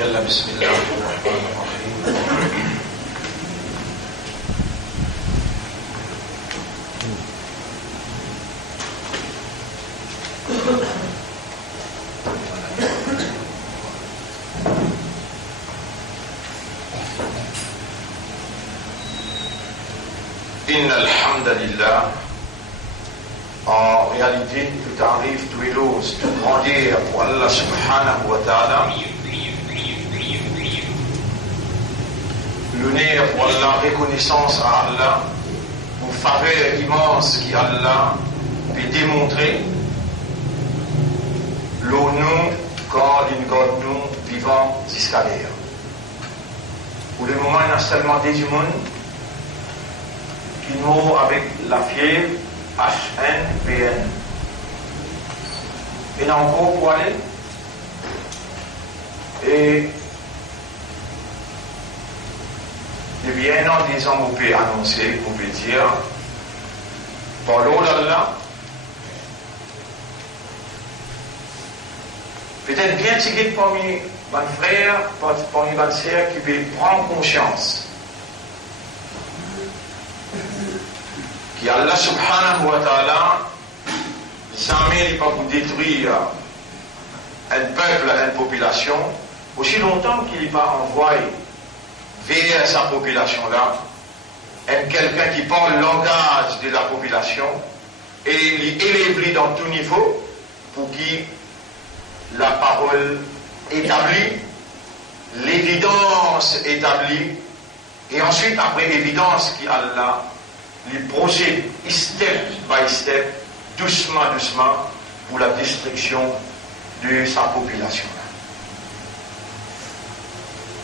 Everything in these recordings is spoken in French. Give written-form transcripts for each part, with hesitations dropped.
يلا بسم الله الرحمن الرحيم. إن الحمد لله. En réalité, tout arrive, tout élose, tout grandir pour Allah subhanahu wa ta'ala. L'honneur pour Allah, reconnaissance à Allah, pour faveur immense qui Allah peut démontrer, l'eau nous, quand une God nous, vivant jusqu'à l'air. Pour le moment, il y a seulement des humains qui mourent avec la fièvre HNVN. Il y en a encore pour aller. Et depuis un an, des hommes on peut annoncer, on peut dire, par l'eau d'Allah, peut-être bien tigé parmi mes frères, parmi mes sœurs qui veulent prendre conscience qu'Allah subhanahu wa ta'ala jamais ne va vous détruire un peuple, une population, aussi longtemps qu'il va envoyer vers sa population-là, quelqu'un qui parle le langage de la population et l'élève dans tout niveau pour qui la parole établie, l'évidence établie, et ensuite, après l'évidence qui Allah lui procède step by step, doucement, doucement, pour la destruction de sa population.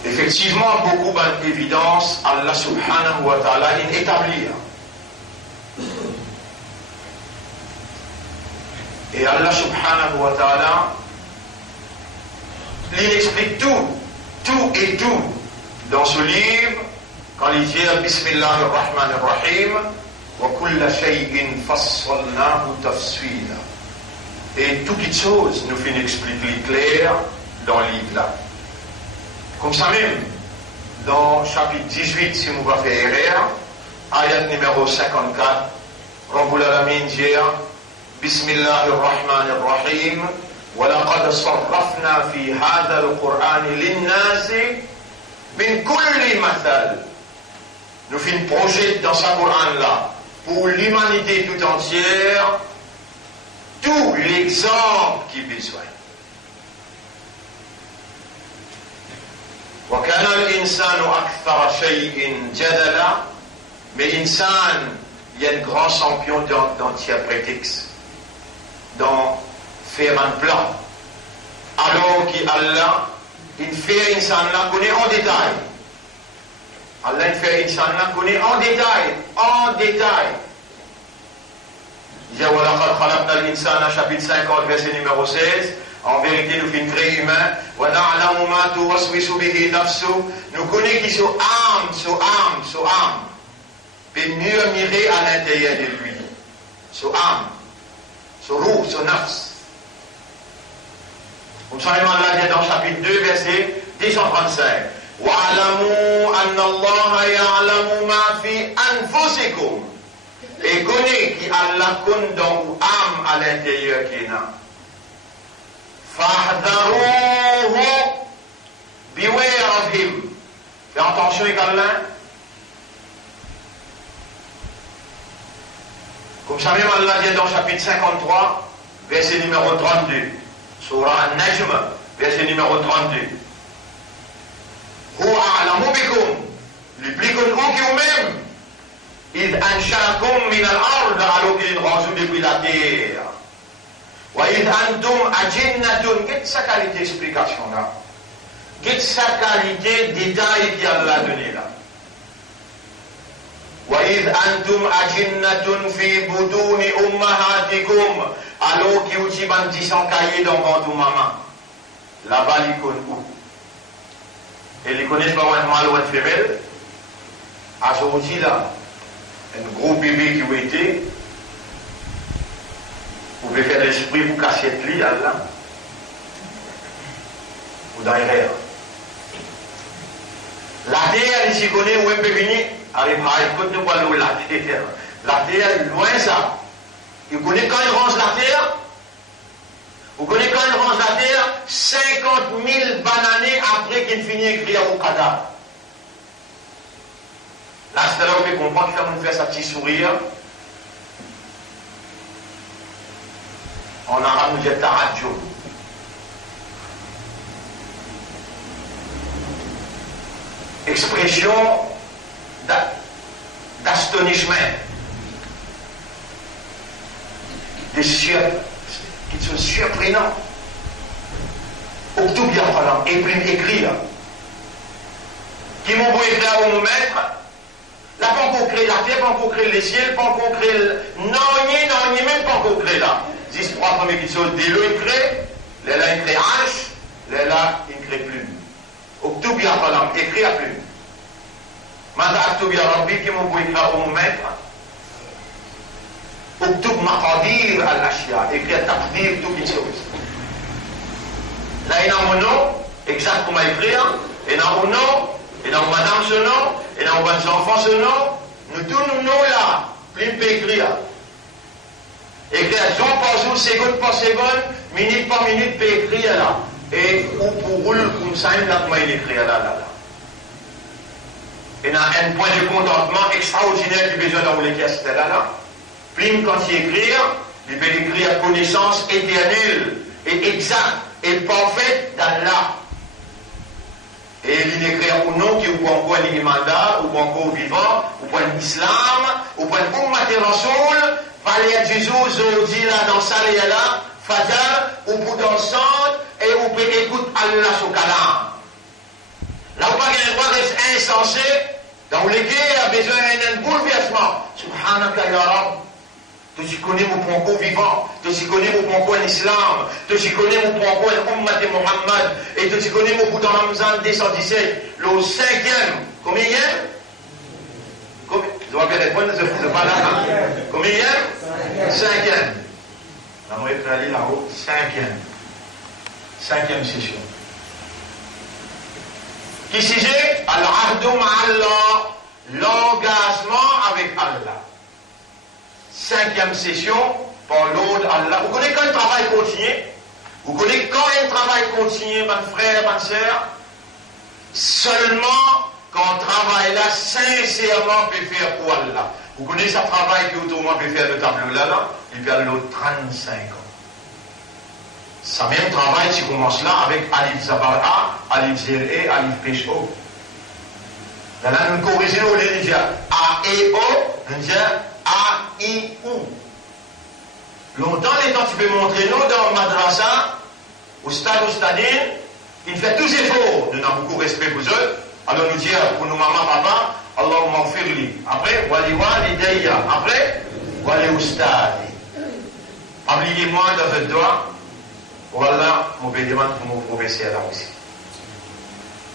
Effectivement, beaucoup d'évidence, Allah subhanahu wa ta'ala établit. Et Allah subhanahu wa ta'ala, il explique tout et tout dans ce livre, quand il dit Bismillah ar-Rahman ar-Rahim, wa kulla shay'in fassalnahu tafsila. Et toute chose nous fait expliquer clair dans le livre là. Comme ça même, dans chapitre 18, si vous va faire, ayat numéro 54, Rabbul Alamin dit, Bismillahirrahmanirrahim, وَلَقَدْ صَرَّفْنَا فِي هَذَا الْقُرْآنِ لِلنَّاسِ مِنْ كُلِّ مَثَلٍ. Nous faisons un projet dans ce Coran-là, pour l'humanité tout entière, tout l'exemple qui besoin. وكان الإنسان أكثر شيء جدلا, mais l'insan, il y a un grand champion dans prétexte, dans faire un plan. Alors qu'Allah, il fait l'insan là connaît en détail. Allah il fait l'insan là connaît en détail, Il dit وَلَقَدْ خَلَقْنَا الْإِنسَانَ chapitre 50 verset numéro 16. En vérité, nous faisons créer humain. وَنَعْلَمُ مَا تُوَسْوِسُ بِهِ نَفْسُهُ. Nous connaissons qui sont âme. Et murmurer à l'intérieur de lui. Son âme, son roux, son nafs. Comme ça, Allah dit dans chapitre 2, verset 1035. وَعَلَمُوا أَنَّ اللَّهَ يَعْلَمُ مَا فِي أَنفُسِكُمْ. Et connaît qui Allah connaît dans l'âme à l'intérieur qui est là. فَاحْذَرُوهُ. Beware of him. Fais attention avec Allah. Comme ça même Allah dit dans chapitre 53, verset numéro 32. Surah An-Najm, verset numéro 32. هُوَ أَعْلَمُ بِكُمْ. Il plus que vous-même. إِذْ أَنْشَأَكُمْ مِنَ الْأَرْضِ, alors qu'il rend depuis la terre. وَإِذْ أَنْتُمْ أَجِنَّةٌ. Qu'est-ce sa qualité d'explication là? Qu'est-ce sa qualité détail qu'Allah a donné là? وَإِذْ أَنْتُمْ أَجِنَّةٌ فِي بُطُونِ أُمَّهَاتِكُمْ, alors qu'il y a un petit cahier dans votre maman. Là-bas, ils connaissent où? Et ils connaissent pas un mâle ou une femelle. À ce moment-là, un gros bébé qui a été, vous pouvez faire l'esprit pour casser le lit, là. Ou derrière. La terre, ici, connaît où elle peut venir. Allez, écoute, nous voyons la terre. La terre, loin ça. Vous connaissez quand il range la terre? Vous connaissez quand il range la terre? 50 000 bananées après qu'il finit d'écrire au cadavre. Là, c'est là où on peut comprendre qu'il faut nous faire sa petite sourire. En arabe, nous dit taradjo. Expression d'astonishment, qui sont surprenants. Octobre, il y a et puis écrit là. Qui m'ont beau écrire au maître, là, pas encore créé la terre, pas encore créé les ciels, pas encore créé le. Non, ni même pas encore créé là. 10 trois premiers qui sont des lots, ils créent, les là, ils créent H, les là, ils créent plume. Octobre, il y a écrit à plume. ماذا أكتب يا ربي كما بيقرأ متر اكتب مقادير الأشياء écrire تقدير toutes les choses. Là il y a mon nom exact comment écrire, il y a mon nom, il y a madame ce nom, il y a mes enfants ce nom, nous tous nos noms là, plus peut écrire. Écrire jour par jour, seconde par seconde, minute par minute peut écrire là. Et ou pour roule comme ça, il y a comment il écrit là. Il y a un point de contentement extraordinaire qui besoin d'enrouler qui est là. Plim, quand il écrit, il peut écrire connaissance éternelle et exacte et parfaite d'Allah. Et il écrit au nom qui ou encore un mandat, ou encore vivant, ou pour l'islam, ou pour l'ummat rasoul, valère Jésus, dit là dans ça et là, Fadal, ou pour dans centre, et ou peut écouter Allah sur kalam. Là où pas qu'il y a un droit d'être insensé, dans lesquels il a besoin d'un bouleversement. Subhanaka ya Rab. Tu connais mon point vivant, tu connais mon point en islam, tu connais mon point en ummat de Muhammad, et tu connais mon point en Ramzan 217, le 5e. Combien il y a? Je dois bien répondre, je ne pas là. Combien il y a? 5e. La moyenne peut aller là-haut, 5e. 5e session. Qui c'est Al-Ahdu ma'Allah, l'engagement avec Allah. 5e session, par l'ordre Allah. Vous connaissez quand le travail continue? Vous connaissez quand le travail continue, mon frère, ma soeur? Seulement quand on travaille là, sincèrement, peut faire pour Allah. Vous connaissez ce travail que tout le monde peut faire le tableau là, il fait l'autre 35 ans. Ce même travail, tu commences là avec Alif Zabar A, Alif Zer E, Alif Pesh O. Là, nous corrigeons les dire A, E, O, nous disons A, I, U. Longtemps, les temps, tu peux montrer nous dans le madrasa, au stade, au stadine, il fait tous les efforts. Nous avons beaucoup de respect pour eux. Alors nous dire pour nos mamans, papa, Allahumma firli. Après, wali walidayya. Après, wali ustadi. Oubliez-moi dans votre doigt. Voilà, mon bédéman pour mon professeur là aussi.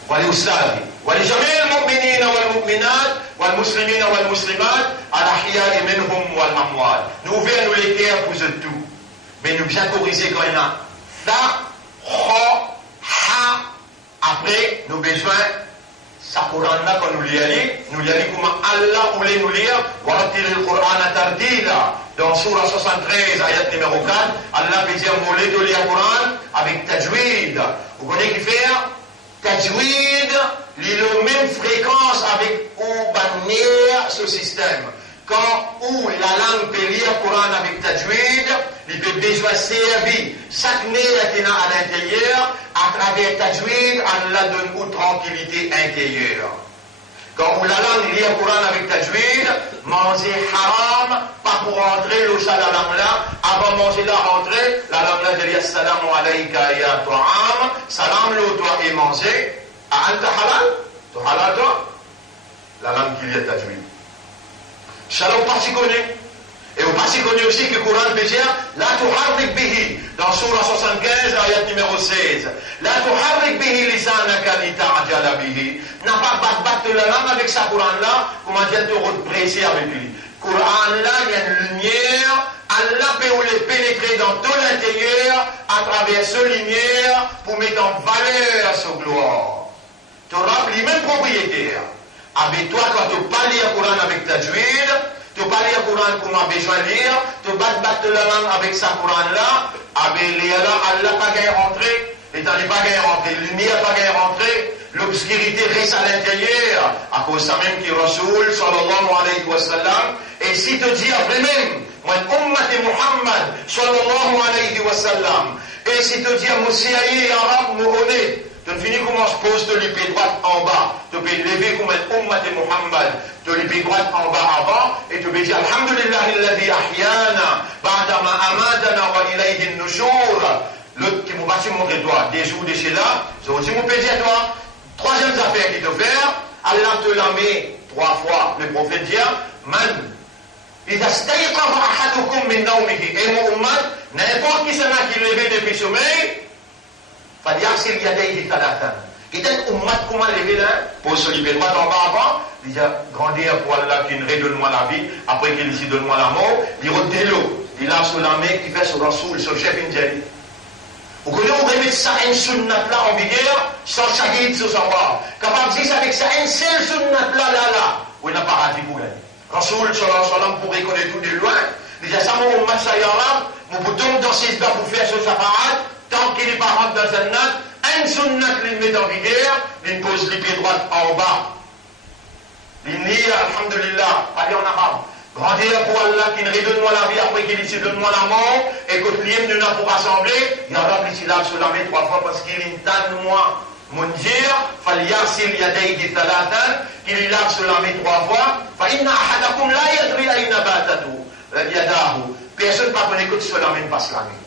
Wali ustadi. Wali jamil mu'minina wal mu'minat, wal muslimina wal muslimat, al ahya'i minhum wal amwat. Nous ouvrons nous les cœurs pour eux tout. Mais nous bien corriger quand il y a ça, ha, ha. Après, nous besoin ça Coran là quand nous lisons comment Allah voulait nous lire, warattil le Coran tartila. Dans Surah 73, ayat numéro 4, Allah peut dire voulez de lire le Coran avec tajwid. Vous connaissez qui faire tajwid, il a la même fréquence avec ou bannière ce système. Quand où la langue peut lire le Coran avec tajwid, il peut besoin servir chaque nerf qui est à l'intérieur, à travers tajwid, Allah donne une tranquillité intérieure. Quand la langue lit le Coran avec tajwid, manger haram, pas pour rentrer le la langue là, avant de manger la rentrée, la langue là dit assalamu alayka ya ta'am, salam le toi et manger, anta halal, tu halal toi, la langue qui lit le tajwid. Shalom particulier. Et au particulier aussi que le Coran peut dire la tuharrik bihi dans Surah 75, ayat numéro 16. La tuharrik bihi lisanaka li ta'jala bihi. N'a pas battre la langue avec sa Coran là, comment dire te represser avec lui. Coran là, il y a une lumière, Allah peut les pénétrer dans tout l'intérieur à travers ce lumière pour mettre en valeur sa gloire. Tu auras les mêmes propriétaires. Avec toi, quand tu parles le Coran avec tajwid, tu parles le Coran comme on a besoin de lire, tu battre la langue avec sa Coran là, avec là, Allah pas gagné rentrer, les temps n'est pas gagné rentrer, la lumière pas gagné rentrer, l'obscurité reste à l'intérieur, à cause de ça même qui Rasoul, sallallahu alayhi wa sallam, et si tu dis après même, moi, ummat Muhammad, sallallahu alayhi wa sallam, et si tu dis à Moussiaï, arabe, mouronné, tu finis comment je pose de l'épée droite en bas, tu peux lever comme un ummat Muhammad, de l'épée droite en bas avant, et tu peux dire Alhamdulillah alladhi ahyana, ba'da ma amadana wa ilayhi an-nushur. L'autre qui m'a montré toi, des jours de chez là, je dis mon pédiatre toi, troisième affaire qui te fait, Allah te la met 3 fois, le prophète dit, man, إذا استيقظ أحدكم من نومه et mon ummat, n'importe qui s'en a qui levé depuis sommeil, فليغسل يديه ثلاثا. Et donc, ummat, comment lever là? Pour se libérer droit en bas avant, il dit, grandir pour Allah qui redonne-moi la vie, après qu'il ici donne-moi la mort, il retient l'eau, il lave sur la main, qui fait sur Rasoul, sur le chef Indjali. Vous connaissez, on remet ça, une sunnat là en vigueur, sans shahid, sans savoir. Capable de dire avec ça, une seule sunnat là, où il n'a pas raté pour elle. Rasoul, sallallahu alayhi wa sallam, pour reconnaître tout de loin, il dit, ça, mon ummat, ça y arabe, mon bouton dans ses bas pour faire ce safarat, tant qu'il n'est pas rentré dans un nat, un sunnat qu'il met en vigueur, il pose les pieds droits en bas. Il dit, alhamdulillah, allez en arabe. Grandir pour Allah qui ne redonne-moi la vie après qu'il ici donne-moi la mort, et que l'îme ne n'a pas rassemblé, il y a là ici là sur la main 3 fois parce qu'il intane moi. Mon Dieu, falyasil yadayhi thalathan, qu'il lave sur la main 3 fois, fa inna ahadakum la yadri ayna batatu yadahu. Personne ne connaît que sur la main passe la main.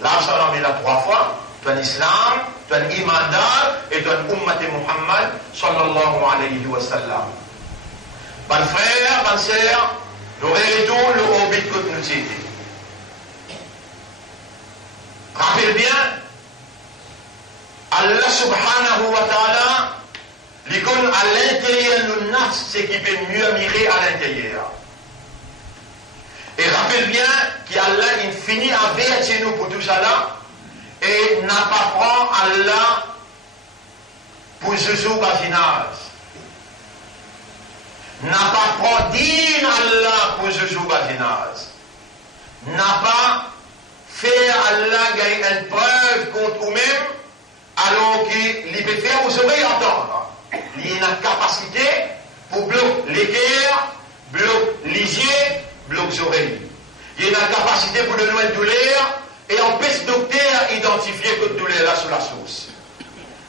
Lave sur la main là 3 fois, tu as l'islam, tu as l'imandar, et tu as l'ummat Muhammad sallallahu alayhi wa sallam. Bonne frère, bonne sœur, nous réédons le orbite que nous étions. Rappelle bien, Allah subhanahu wa ta'ala, l'icône à l'intérieur de nafs, c'est qui peut mieux mirer à l'intérieur. Et rappelle bien qu'Allah il finit à verser nous pour tout ça là, et n'a pas prend Allah pour Zouzou Bazinaz. N'a pas pris Allah pour Zouzou Bazinaz. N'a pas fait Allah gagner une preuve contre vous-même, alors qu'il peut faire vous oreilles entendre. Il a une capacité pour bloquer les cœurs, bloquer les yeux, bloquer les oreilles. Il a une capacité pour donner une douleur et empêcher le docteur d'identifier que douleur là sous la source.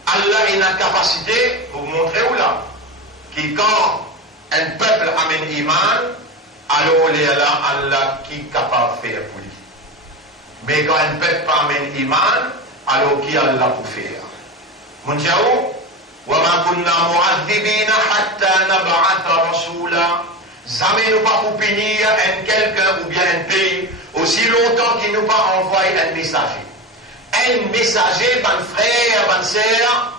Allah a une capacité pour vous montrer où là, que quand un peuple amène iman, alors Allah qui est capable de faire pour lui. Mais quand un peuple amène iman, alors qui Allah pour faire? Mon Dieu, وَمَا كُنَّا مُعَذِّبِينَ حَتَّى نَبْعَثَ رَسُولًا. Jamais nous pas pour punir un quelqu'un ou bien un pays aussi longtemps qu'il nous pas envoyé un messager. Un messager, ban frère, ban sœur,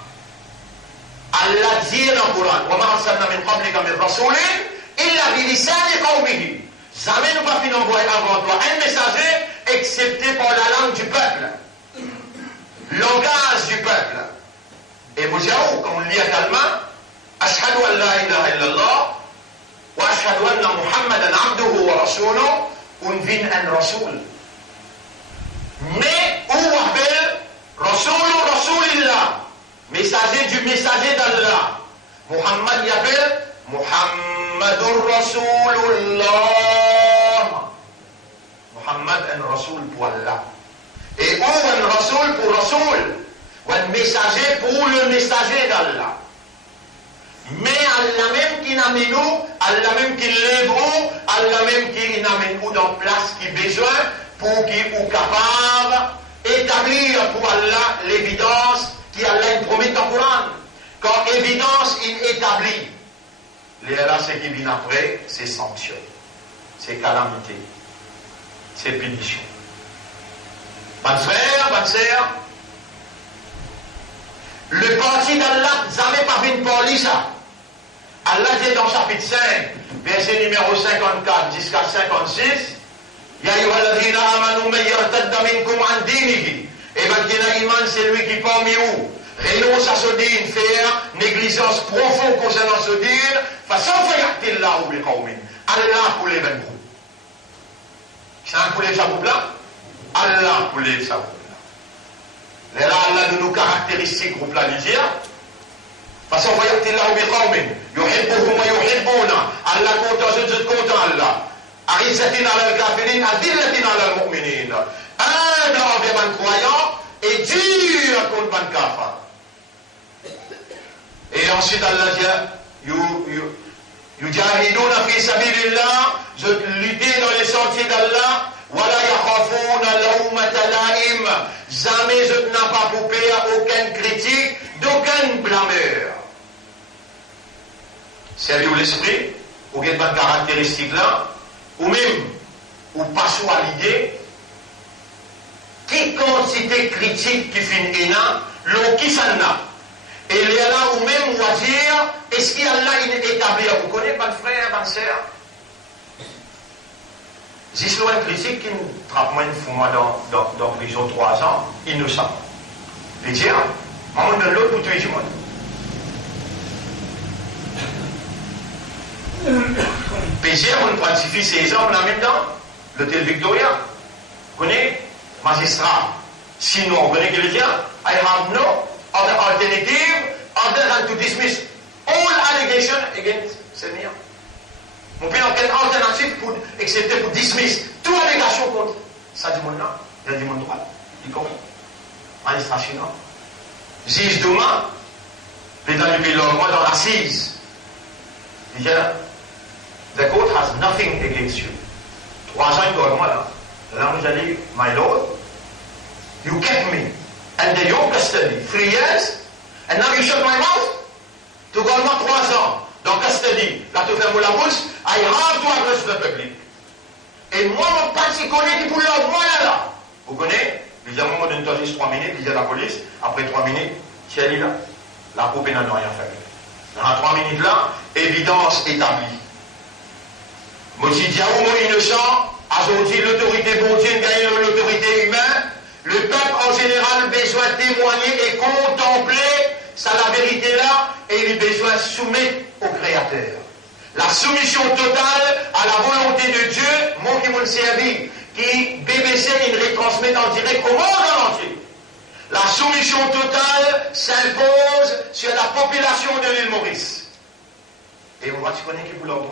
Allah dit dans le Coran, وَمَا أَرْسَلْنَا مِنْ قَبْلِكَ مِنْ رَسُولٍ إِلَّا بِلِسَانِ قَوْمِهِ. Jamais nous pas pu envoyer avant toi un messager excepté par la langue du peuple, langage du peuple. Et vous savez, quand on lit calmement, Ashhadu an la ilaha illallah, wa ashhadu anna Muhammadan abduhu wa rasuluh, on vient un rasoul. Mais on appelle Rasulullah, messager du messager d'Allah. Muhammad y appelle Muhammadur Rasulullah. Muhammad un rasoul pour Allah. Et on un rasoul pour rasoul. Un messager pour le messager d'Allah. Mais Allah même qui n'amène nous, Allah même qui lève nous, Allah même qui n'amène nous dans place qui besoin pour qu'il soit capable d'établir pour Allah l'évidence qui Allah promet dans le Coran. Quand évidence il établit, là ce qui vient après, c'est sanction, c'est calamité, c'est punition. Bonne frère, bonne sœur, le parti d'Allah jamais pas venu parler ça. Allah dit dans chapitre 5, verset numéro 54 jusqu'à 56, Ya ayyuhalladhina amanu man yartadda minkum an dinihi. Et ben qui n'a iman, c'est lui qui parmi vous renonce à ce dîne, faire négligence profonde concernant ce dîne, fasawfa ya'ti Allahu biqawmin. Allah pour les 20 groupes. C'est un poulet sa groupe là? Allah pour les sa groupe. Là, Allah de nos caractéristiques groupe là, l'Igia. فسوف يأتي الله بقوم يحبهم ويحبون الله content je content Allah أعزة على الكافرين أذلة على المؤمنين un envers un croyant et dur contre un kafir. Et ensuite Allah dit يجاهدون في سبيل الله, je lutter dans les sentiers d'Allah, ولا يخافون لومة لائم, jamais je n'ai pas poupé à aucune critique d'aucun blâmeur. Sérieux l'esprit, ou bien pas de caractéristiques là, ou même, ou pas soit à l'idée, qui quantité critique qui finit là, l'eau qui s'en a. Et il y a là ou même, on va dire, est-ce qu'il y a là une établie, vous connaissez, pas de frère, pas de sœur? Si c'est une critique qui nous trappe moins de fois dans prison 3 ans, innocent. Et dire, on donne l'autre pour tuer du monde. PCR, on quantifie ces exemples là maintenant. L'hôtel Victoria, vous connaissez, magistrat. Sinon, on connaît qui le dit, I have no other alternative other than to dismiss all allegations against Seigneur. On peut avoir quelle alternative pour accepter, pour dismiss toute allégation contre ça du monde là, il y a du monde droit, il compte. Magistrat chinois. Juge demain, les dans le pays dans l'assise. Il dit, the court has nothing against you. 3 ans, il doit moi là. Là, vous allez, my lord, you kept me under your custody 3 years, and now you shut my mouth. Tu gardes moi 3 ans dans custody. Là, tu fermes la bouche. I have to address the public. Et moi, mon parti connaît qui pour leur moi là. Vous connaissez? Il y a un moment donné, 3 minutes, il y a la police. Après 3 minutes, tiens, là, la coupe n'a rien fait. Dans 3 minutes là, évidence établie. Moi, si diable innocent, aujourd'hui l'autorité bon Dieu gagne l'autorité humaine, le peuple en général besoin de témoigner et contempler ça la vérité là, et il a besoin de soumettre au Créateur. La soumission totale à la volonté de Dieu, moi qui m'en servi, qui BBC il retransmet en direct au monde entier. La soumission totale s'impose sur la population de l'île Maurice. Et on va se connaître qui vous l'entendez.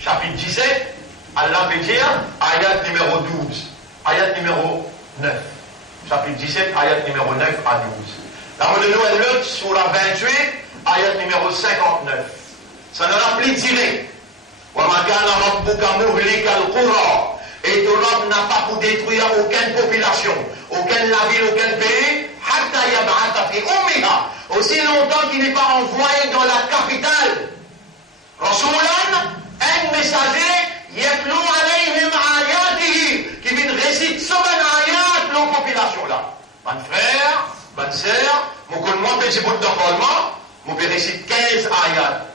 Chapitre 17, Allah veut dire, ayat numéro 12, ayat numéro 9. Chapitre 17, ayat numéro 9 à 12. La de Noël, sur la 28, ayat numéro 59. Ça ne l'a plus direct. Et ton Rab n'a pas pour détruire aucune population, aucune la ville, aucun pays, aussi longtemps qu'il n'est pas envoyé dans la capitale. Rasulan, un messager, yatlou alayhim ayatihi, qui vient réciter son ayat, la population là. Mon frère, bonne sœur, mon collement, petit bout d'encollement, mon père récite 15 ayats.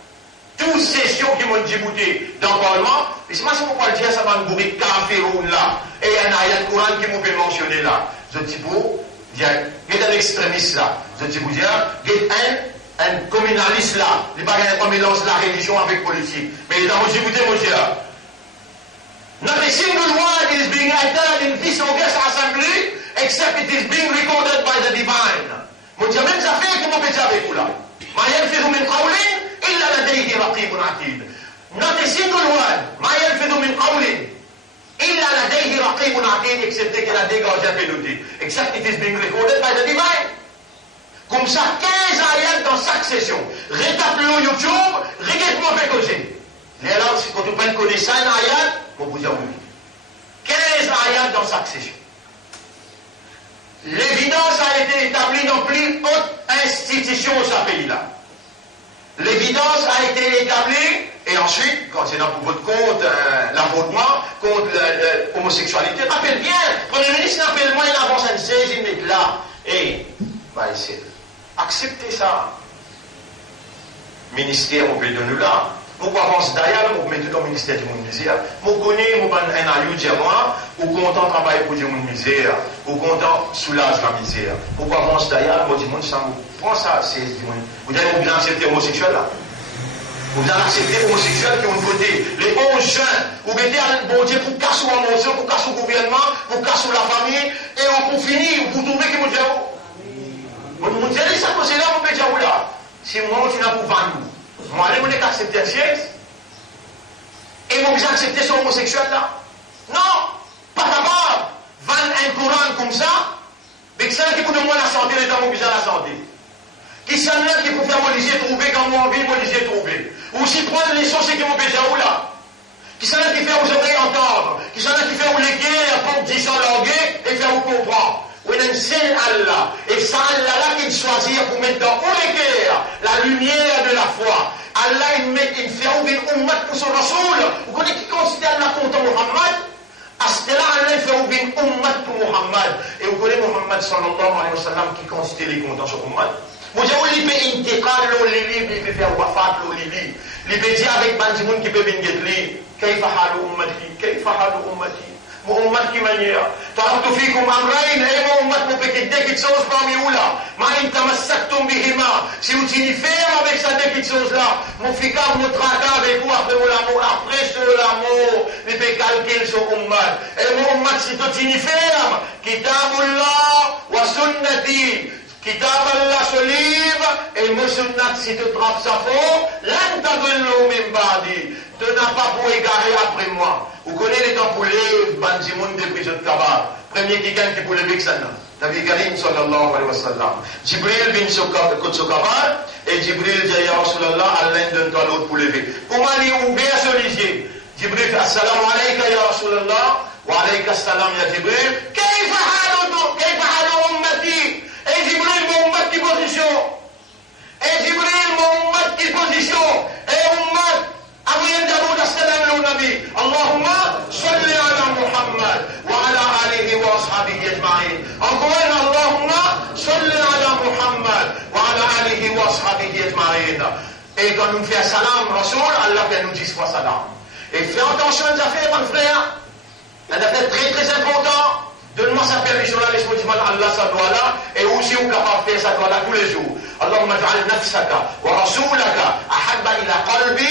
12 sessions qui m'ont débouté d'encollement, et c'est moi si on peut dire ça va me bourrer café là, et il y a un ayat Coran qui m'ont mentionné là. Je dis pour il y a un extrémiste là, je dis pour dire, il y a un communaliste là, il n'y a pas un mélange la religion avec politique. Mais dans mon Djibouti, mon cher, not a single word is being uttered in this august assembly, except it is being recorded by the divine. Mon Dieu, même ça fait que mon péché avec vous là. ما يلفظ من قول إلا لديه رقيب عتيد. Not a single word. ما يلفظ من قول إلا لديه رقيب عتيد, except que la dégagé pénalité. Except it is being recorded by the divine. Comme ça, 15 ayats dans chaque session. Rétape-le YouTube, regarde-moi fait causer. Et alors, quand tu prends connaissance un ayat, on vous dit oui. 15 ayats dans chaque session. L'évidence a été établie dans plus haute institution de ce pays-là. L'évidence a été établie, et ensuite, quand c'est dans pour votre compte, l'avortement, contre l'homosexualité, rappelle bien, le Premier ministre n'appelle moi, il avance un 16, il met là, et, bah, c'est, acceptez ça. Ministère, on peut donner là. Pourquoi avance d'ailleurs, on met tout dans le ministère du monde misère. On connaît, on va un allié dire moi, ou content travailler pour dire monde misère, ou content soulage la misère. Pourquoi avance d'ailleurs, moi dis monde ça, prends ça, c'est du monde. Vous avez bien accepté homosexuel là. Vous avez accepté homosexuels qui ont voté. Les 11 jeunes, vous mettez un bon Dieu pour casser la motion, pour casser le gouvernement, pour casser la famille, et pour finir, vous trouvez que vous dites, vous dites, ça, c'est là, vous mettez là. Si moi, je suis là pour vendre. Moi, allez, vous n'avez qu'à accepter un siège. Et vous acceptez ce homosexuel là? Non! Pas d'abord! Vendre un Coran comme ça, mais que ça qui pour de moi la santé, les gens ont besoin de la santé. Qui sont là qui pour faire mon lycée trouver quand moi envie, mon lycée trouver. Ou si prendre les choses qui m'ont besoin où là? Qui sont là qui fait aux oreilles entendre. Qui sont là qui fait aux léguer, pour 10 ans languer et faire vous comprendre. Oui, c'est Allah. Et c'est Allah là qu'il choisit pour mettre dans les la lumière de la foi. Allah, il met une fait une ummat pour son Rasoul. Vous connaissez qui considère Allah contre Muhammad? À ce là, Allah, il fait une ummat pour Muhammad. Et vous connaissez Muhammad sallallahu alayhi wa sallam qui considère les comptes sur Muhammad? Vous avez dit, il peut intégrale, il peut faire wafat, il peut dire avec Banjimoun qui peut venir lui. كيف حال أمتي كيف حال أمتي أمتي من يرى تركت فيكم أمرين أي أمتكم بكدك تسوس باميولا ما إن تمسكتم بهما si vous tenez ferme avec ça dès quelque chose là mon fika vous traquez avec vous après l'amour après sur l'amour les pécalqués sur ummat et mon ummat si tu tenez ferme kitabullah wa sunnati kitab Allah ce livre et mon sunnat si tu trappes sa faux l'un t'adullu min ba'di tu n'as pas pour égarer après moi. Vous connaissez les temps pour les bandimouns des prisons de tabac. Premier qui gagne qui pour les Bixana. Nabi Karim sallallahu alayhi wa sallam. Jibril vient sur Kabal et Jibril dit ya Rasulallah, Allah donne toi l'autre pour lever. Comment il est ouvert sur les yeux? Jibril fait assalamu alayka ya Rasulallah, wa alayka assalam ya Jibril. Kayfa halu ummati? Et Jibril, mon ummat qui position? Et Jibril, mon ummat qui position? Et ummat? أبو داود السلام للنبي اللهم صل على محمد وعلى آله وأصحابه أجمعين أقول اللهم صل على محمد وعلى آله وأصحابه أجمعين. Et quand nous fait salam Rasoul, Allah vient nous dire soit salam. Et fais attention aux affaires, mon frère. Un affaire très très important. Donne-moi sa permission-là, laisse-moi dire Allah sa doigt-là, et aussi on est capable de faire sa doigt-là tous les jours. Allahumma ja'al nafsaka wa rasulaka ahabba ila qalbi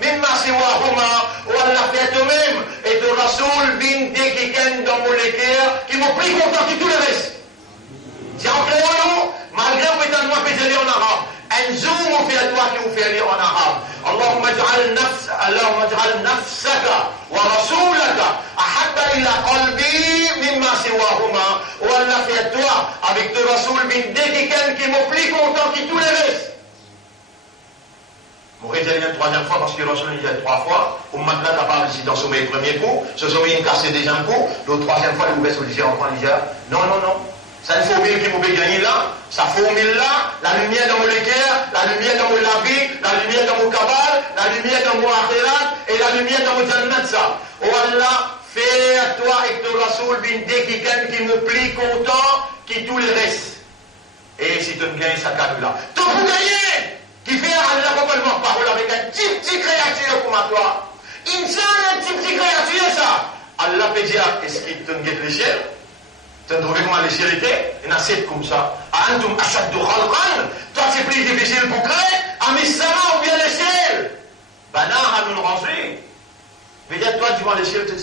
mimma siwahuma, ou Allah fait toi-même, et ton rasoul bin de quelqu'un dans mon équerre, qui m'ont pris content de tout le reste. C'est en créole, malgré que peut-être moi que je lis en arabe. انزوم في أدواك وفعلي أنا عام اللهم اجعل نفسك ورسولك أحب إلى قلبي مما سواهما وأنا في أدواك avec ton rasoul bin de quelqu'un qui m'ont plus content que tous les restes. Vous réalisez une troisième fois parce que le rasoul dit trois fois. Ou maintenant capable ici dans son premier coup, ce sommet il casse déjà un coup, la troisième fois il vous baisse au lycée encore il dit non. C'est une formule qui vous peut gagner là, sa formule-là, la lumière dans mon équerre, la lumière dans mon labi, la lumière dans mon cabal, la lumière dans mon akhirat et la lumière dans mon jannat ça. Oh Allah, fais à toi et ton rasoul bin de quelqu'un qui me plie content qui tous les restes. Et si tu me gagnes ça cadeau là. Tu peux gagner qui fait Allah complètement parole avec un petit créature comme toi. Insan un petit créature ça. Allah peut dire, est-ce qu'il te gagne les ciels? Tu as trouvé comment l'échelle était? Il y en a 7 comme ça. Antum ashaddu khalqan. Toi, c'est plus difficile pour créer. Amissama ou bien l'échelle? Bana, à nous ranger. Veillez toi devant l'échelle, tu es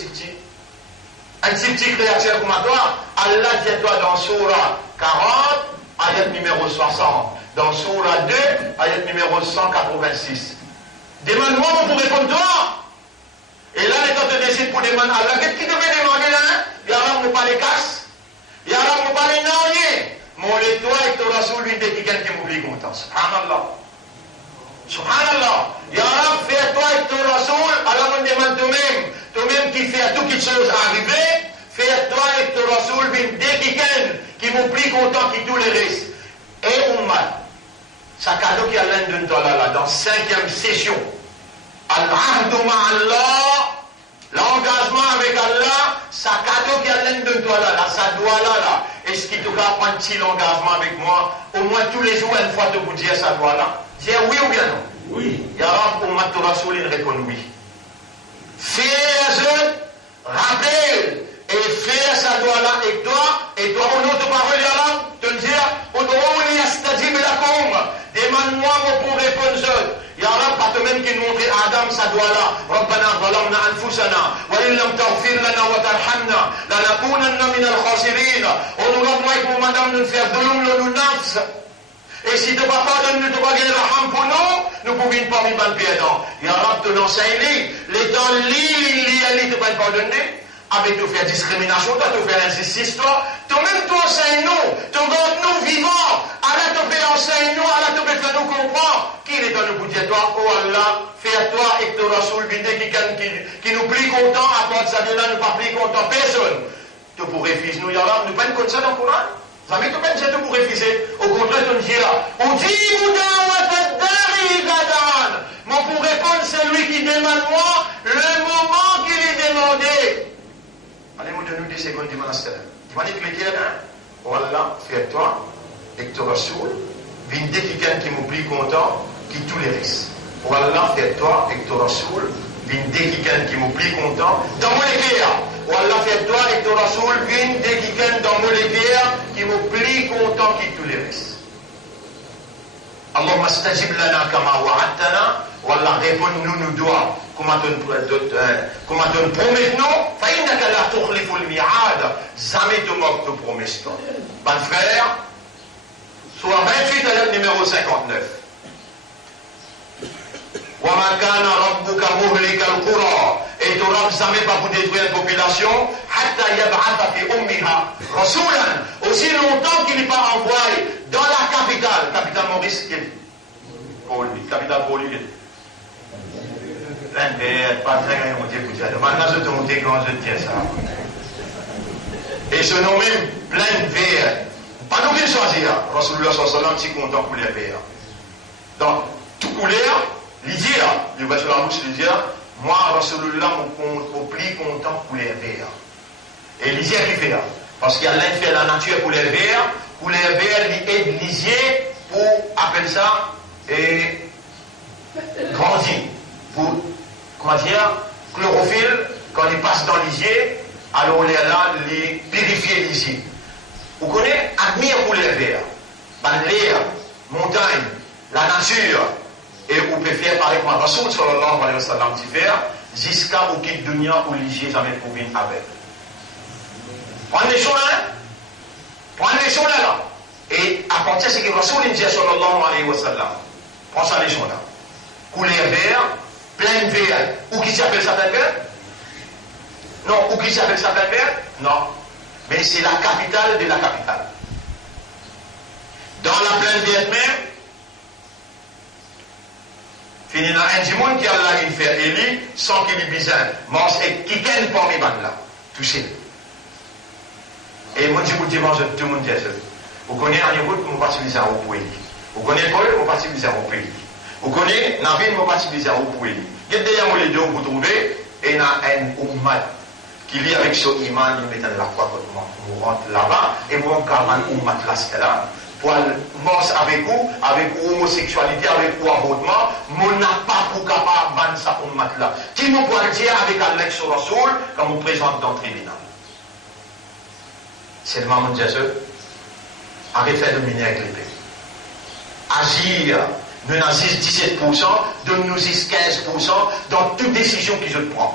un petit créature comme toi. Allah dit à toi dans Surah 40, ayat numéro 60. Dans Surah 2, ayat numéro 186. Demande-moi pour répondre toi. Et là, les gens te décident pour demander à Allah. Qu'est-ce qu'il devait demander là? Il y a un pas les casses. Ya Rab, pas les naouillés. Mon toi et ton rasoul, lui, de quelqu'un qui m'oublie content. Subhanallah. Subhanallah. Ya Rab, fais toi et ton rasoul, Allah me demande toi-même qui fait à toutes les choses arriver, fais toi et ton rasoul, lui, de quelqu'un qui m'oublie content qui tous les restes. Et Ummat, ça cadeau qui a l'un de toi là, dans 5e session. Al-Ahdu ma'Allah. L'engagement avec Allah, ça cadeau qui a l'un de toi là, ça doit là. Est-ce qu'il te va prendre un petit engagement avec moi, au moins tous les jours, une fois de vous dire ça doit là? Dire oui ou bien non? Oui. Ya Rab, pour ma Rasoul, il répond oui. Fais-le, rappelle, et fais ça doit là, et toi, au nom de parole, Ya Rab, te dire, Ud'ouni astajib lakum, demande-moi pour répondre. Ya Rab, pas toi-même qui montre Adam sa doigt là. Rabbana zalamna anfusana, wa in lam taghfir lana wa tarhamna, lanakunanna min al-khasirin. On nous rend pour madame de faire dhulum le nafs. Et si tu ne vas pas donner, tu vas gagner la ham pour nous, nous pouvons pas vivre en piedant. Ya Rab, tu l'enseignes, les temps li, tu vas pas donner. Avec te faire discrimination, toi, te faire injustice, toi-même, tu enseignes nous, tu gardes nous vivants, Allah te fait enseigner nous, Allah te fait nous comprendre. Qui est dans nous pour dire, toi, oh Allah, fais à toi et que ton rasoul, qui nous plie content, à part ça, de là, nous pas plie content, personne. Tu pourrais refuser nous, Yallah, nous pas comme ça dans le Coran. Jamais tu penses que tu pourrais refuser. Au contraire, tu nous diras, on dit, mais pour répondre, c'est lui qui demande moi, le moment qu'il est demandé. Allez-moi de nous 10 secondes du monastère. Tu m'as dit que les tiens, oh Allah, fais-toi, et que tu rasoul, viens de quelqu'un qui m'oublie content, qui tous les restes. Oh Allah, fais-toi, et que tu rasoul, viens de quelqu'un qui m'oublie content, dans mon équerre. Oh Allah, fais-toi, et que tu rasoul, viens de quelqu'un dans mon équerre, qui m'oublie content, qui tous les restes. Allahumma stajib lana kama wa'adtana, oh Allah, réponds-nous doigts. Comment tu nous promets non? Faïnaka la tukhlifu al-mi'ad. Jamais tu moques te promesses toi. Bon frère, soit 28 à l'heure numéro 59. Wa ma kana rabbuka muhlika al-qura. Et tu n'auras jamais pas pour détruire la population. Hatta yab'atha fi ummiha rasulan. Aussi longtemps qu'il n'est pas envoyé dans la capitale Maurice, capitale Poli. Pas très bien monté pour dire. Maintenant, je te montre quand je tiens ça. Et ce nom même, plein de verres. Pas nous qui choisir. Rasulullah sallallahu alayhi wa sallam, si content pour les verres. Donc, tout couleur, l'idée, il va sur la bouche, il dit, moi, Rasulullah, mon pli content pour les verres. Et l'idée qui fait, parce qu'il y a l'un qui fait la nature pour les verres, il aide l'isier pour appeler ça, et grandir. Pour, comment dire, chlorophylle, quand il passe dans l'isier, alors les là, les purifier ici. Vous connaissez, admire pour les verts, l'air, montagne, la nature, et vous pouvez faire pareil comme Rasoul sallallahu alayhi wa sallam faire, jusqu'à vous quitte dunya ou ligier jamais pour venir avec. Prenez les choses là, prenez les choses là, et à partir de ce que Rasoul dit sallallahu alayhi wa sallam, prends ça les choses là, couleur vert, plein vert, ou qui s'appelle ça plein vert? Non, ou qui s'appelle ça plein vert? Non, mais c'est la capitale de la capitale. Dans la plaine verte même, fini dans un monde qui a là une faire élie sans qu'il ait besoin, mais qui gagne parmi les là, touché. Et moi je vous dis, tout le monde dit ça. Vous connaissez en Europe, mon parti bizarre au pays. Vous connaissez Paul, mon parti bizarre au pays. Vous connaissez Navin, mon parti bizarre au pays. Il y a d'ailleurs les deux vous trouvez, et il y a un ummat qui vit avec son iman, il met dans la croix quand vous rentrez là-bas, et vous rentrez un ummat là, pour mort avec vous, homosexualité, avec vous avortement, mon n'a pas pour capable de vendre ça ummat là. Qui nous pourrait dire avec Allah sur la soul, quand vous présente dans le tribunal? C'est le moment de Jésus. Arrêtez de dominer avec l'épée. Agir, nous avons 17%, donne-nous 15% dans toute décision qu'ils prennent.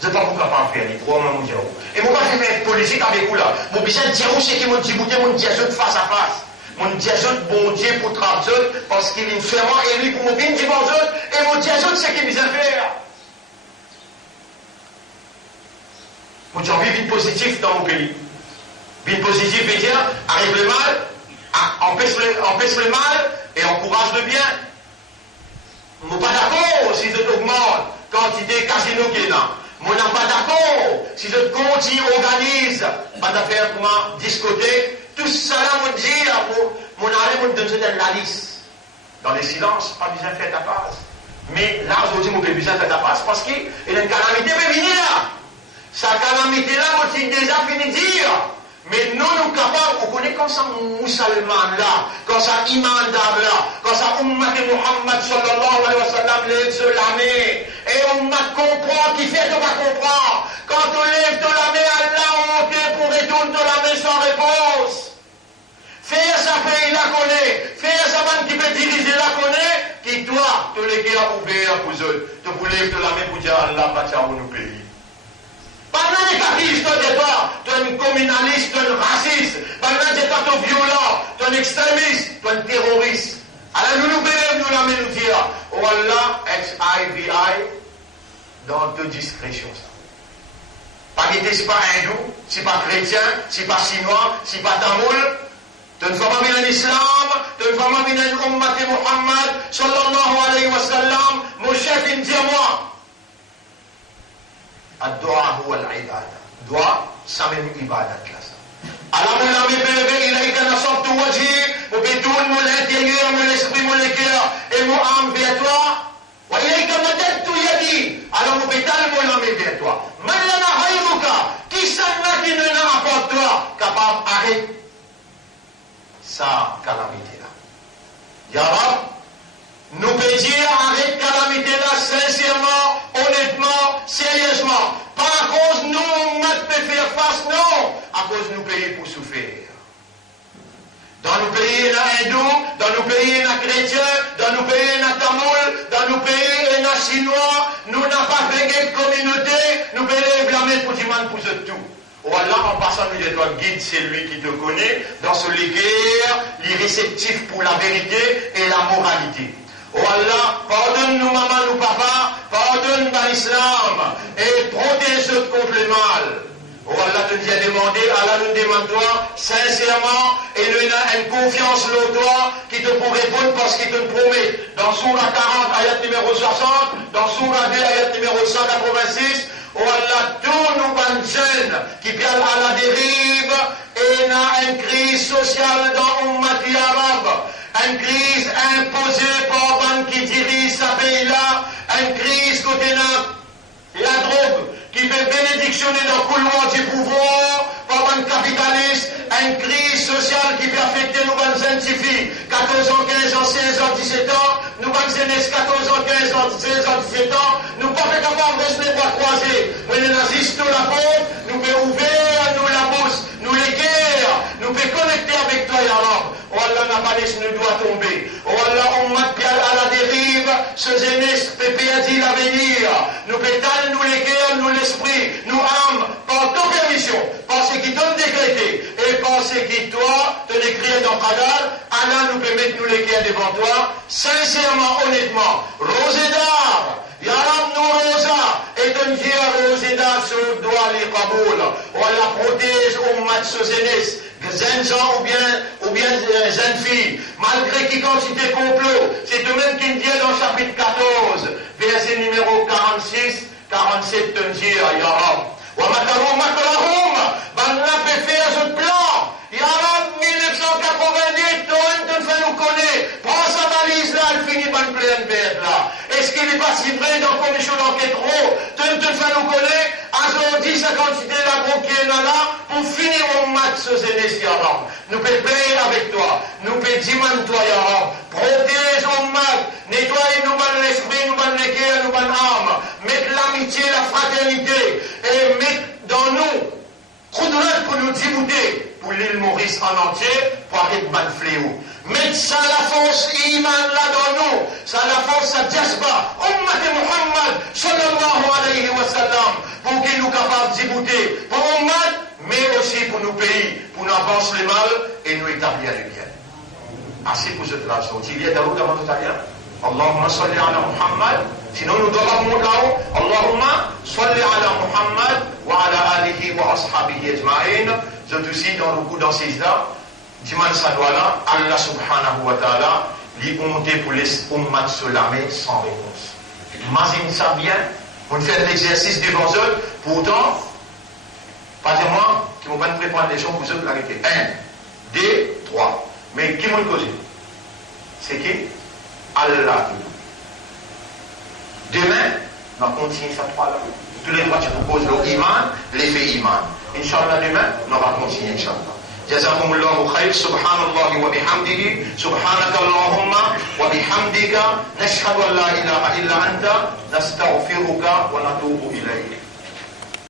Je ne sais pas pourquoi pas faire, les trois moments de Dieu. Et moi, je vais faire politique avec vous là. Mon besoin de dire, c'est que mon Dieu, mon Dieu, face à face. Mon Dieu, bon Dieu pour travailler, parce qu'il est fermement et lui pour mon bien, dit bon Dieu, et mon Dieu, c'est qu'il vient faire. Mon Dieu, envie de positif dans mon pays. Vie positive veut dire, arrive le mal, empêche le mal et encourage le bien. Je ne suis pas d'accord si je augmente la quantité de casino qui est là. Je ne suis pas d'accord si je continue, organise, pas d'affaires comme discothèque. Tout ça là, mon dire, mon allée, mon donne la liste. Dans les silences, pas besoin de faire ta passe. Mais là, aujourd'hui, mon besoin de faire ta passe parce qu'il y a une calamité qui venir là. Sa calamité là, moi, c'est déjà fini de dire. Mais nous, nous capables, on connaît comme ça, musulman là, comme ça, imandab là, comme ça, ummat Muhammad sallallahu alayhi wa sallam, lève la main, et ummat comprend, qui fait qu'on va comprendre. Quand on lève de la main, Allah, on fait pour retourner de la main sans réponse. Faire ça, pays la connaît, faire ça, man qui peut diriger la connaît, qui doit te léguer à ouvrir pour eux, te vous lève de la main pour dire Allah, pas tiens, nous pays. Pendant que tu es toi, tu es un communaliste, tu es un raciste. Pendant que tu es un violent, tu es un extrémiste, tu es un terroriste. Alors nous bélèvons, nous la nous dire, oh Allah, XIVI, dans deux discrétions. Pas que tu pas hindou, tu pas chrétien, tu pas chinois, tu pas tamoul. Tu ne vas pas venir en islam, tu ne vas pas venir en ummat Muhammad, sallallahu alayhi wa sallam. Mon chef, il me dit à moi, الدعاء هو العبادة. دعاء سمن عبادة كذا. على من أمي بلبي إليك نصبت وجهي وبدون ملأتي ملأسبي ملكيا المؤمن بيتوا وإليك مددت يدي على مبتال ملأمي بيتوا من لنا غيرك كي سنك لنا أفضل كباب أهل سا calamité là. Ya Rab, nous pédir avec calamité là sincèrement, honnêtement, sérieusement. Pas à cause nous, on peut faire face, non. À cause nous payer pour souffrir. Dans nos pays, il y a hindou, dans nos pays, il y a chrétien, dans nos pays, il y a tamoul, dans nos pays, il y a chinois. Nous n'avons pas fait de communauté, nous payons blâmer pour dire pour ce tout. Oh Allah, en passant, nous toi guide, c'est lui qui te connaît, dans ce guerre, les réceptifs pour la vérité et la moralité. Oh Allah, pardonne-nous maman, nous papa, pardonne dans l'islam et protège-nous contre le mal. Oh Allah, te dit à demander, Allah nous demande toi, sincèrement, et nous avons une confiance en toi qui te pour répondre parce qu'il te promet. Dans Surah 40, ayat numéro 60, dans Surah 2, ayat numéro 186, oh Allah, tous nos bonnes jeunes qui viennent à la dérive et il y a une crise sociale dans l'Ummati arabe. Une crise imposée par les qui dirigent ce pays-là, une crise côté la drogue qui fait bénédictionner dans le couloir du pouvoir par les capitalistes, une crise sociale qui fait affecter nos bonnes jeunes filles, 14 ans, 15 ans, 16 ans, 17 ans, nous pas jeunesse 14 ans, 15 ans, 16 ans, 17 ans, nous pas fait capable de rester les bras croisés. Mais les nazistes nous la faute, nous pouvons ouvrir, nous la bouche, nous les guerres, nous pouvons connecter avec toi, Ya Rab. Oh Allah, n'a pas laissé nous doit tomber. Oh Allah, on m'a à la dérive, ce jeunesse peut perdre l'avenir. Nous pétales, nous les guerres, nous l'esprit, nous âmes, par ton permission, par ce qui t'ont décrété, et par ce qui toi, te décrit dans Qadar, Allah nous permet de nous les guerres devant toi, sincèrement, honnêtement, rosé d'art, Ya Rab nous rosa, et de dire rosé d'art sur le doigt les Kaboul. Oh Allah, protège au mat ce jeunesse, jeunes gens ou bien jeunes filles, malgré qui quantité complot, c'est eux-mêmes qui me dit dans le chapitre 14, verset numéro 46, 47, te dire, Ya Rab, wa makaroum makarahum, ben là peut faire ce plan, Ya Rab, 1990, tu fais nous connaître, prends sa valise là, elle finit par pleine bête là. Est-ce qu'il n'est pas si vrai dans la commission d'enquête tu fais nous connaître, aujourd'hui sa quantité la gros qui est là, pour finir au match ce jeunesse, Ya Rab. Nous pouvons payer avec toi, nous pouvons dire toi, Ya Rab. Protège au match, nettoie-nous dans l'esprit, nous dans les guerres, nous dans l'âme. Mettre l'amitié, la fraternité, et mettre dans nous, Koudrat pour nous débouter, pour l'île Maurice en entier, pour arrêter de battre fléau. Mettre ça la force iman là dans nous, ça la force à Jasba, Ummat Muhammad, sallallahu alayhi wa sallam, pour qu'il nous capable de débouter, pour Ummat, mais aussi pour nos pays, pour nous avancer le mal et nous établir le bien. Assez pour cette raison. Il y a d'abord dans notre alliance. Allahumma salli ala Muhammad. Sinon nous devons là-haut. Allahumma salli ala Muhammad wa ala alihi wa ashabihi ajma'in. Je te cite dans le coup dans ces là. Diman Sadwala, Allah subhanahu wa ta'ala, lui compter pour les ummat sur l'armée sans réponse. Imagine ça bien. On fait l'exercice devant eux. Pourtant, pas de moi qui vont pas nous préparer les choses pour eux l'arrêter. 1, 2, 3. Mais qui m'a causé? C'est qui? Allah. Demain, on va continuer ça trois là. Tous les trois, tu nous poses le iman, l'effet iman. Inch'Allah, demain, on va continuer, Inch'Allah. جزاكم الله خير سبحان الله وبحمده سبحانك اللهم وبحمدك نشهد أن لا إله إلا أنت نستغفرك ونتوب إليك